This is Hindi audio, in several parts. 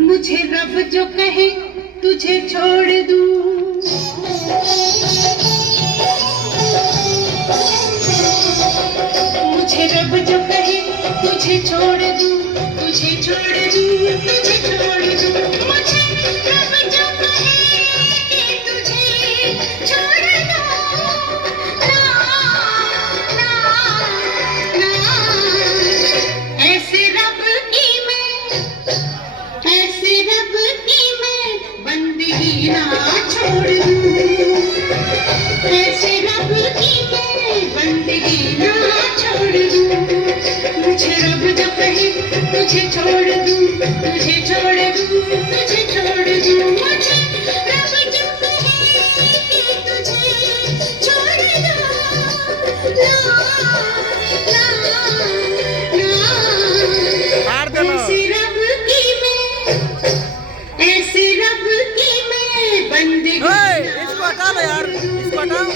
मुझे रब जो कहे तुझे छोड़ दूं, मुझे रब जो कहे तुझे छोड़ दूं, तुझे छोड़ दूं, तुझे छोड़ दूं। मुझे रब जो कहे कि तुझे छोड़ दूं, ना ना ना, ऐसे रब की मैं बंदगी ना छोड़ दूं, ऐसे रब की मैं बंदगी ना छोड़ दूं। मुझे रब जो कहे तुझे छोड़ दूं, तुझे छोड़ दूं, तुझे छोड़ दूं। मुझे रब जो कहे कि तुझे छोड़ दूं, ना ना ना, ऐसे रब की मैं बंदगी इसको हटा लो यार, इसको हटाओ।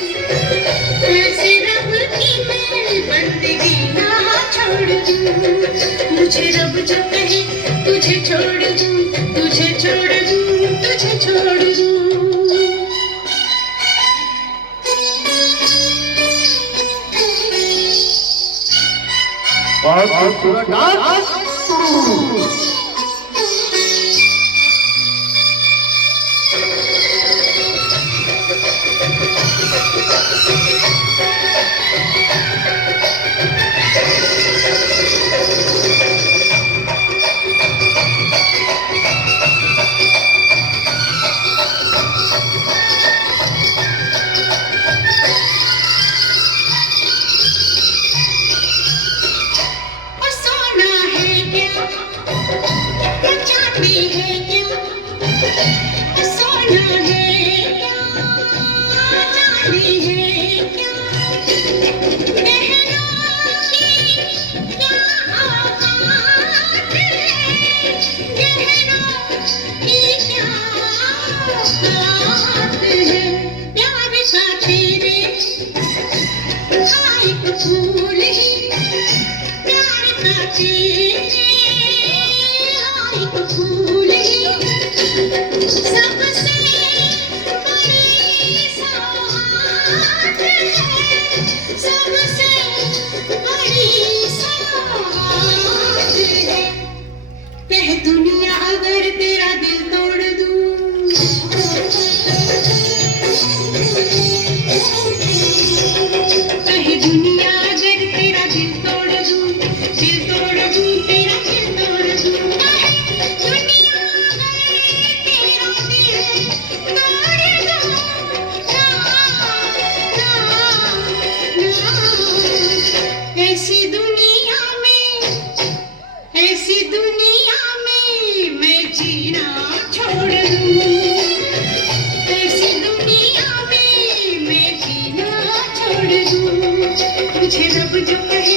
ऐसे रब की मैं बंदगी ना छोड़ दूं, मुझे रब जो कहे तुझे छोड़ दूं, तुझे छोड़ दूं, तुझे छोड़ दूं। बहुत खूबसूरत डांस। चाहती है क्या सोना है क्या, चाहती है क्या, गहनों की क्या औकात है, गहनों की क्या औकात है। प्यार का तेरे एक फूल ही, प्यार का तेरे फूल ही, सबसे बड़ी सौगात है, सबसे बड़ी सौगात है। कह दुनिया अगर तेरा दिल तोड़ दूं, कह दुनिया अगर तेरा दिल तोड़ दूं, दिल तोड़ दूं, तेरा दिल तोड़ दूं। ऐसी दुनिया में मैं जीना छोड़ दूं, ऐसी दुनिया में मैं जीना छोड़ दूं। मुझे रब जो कहे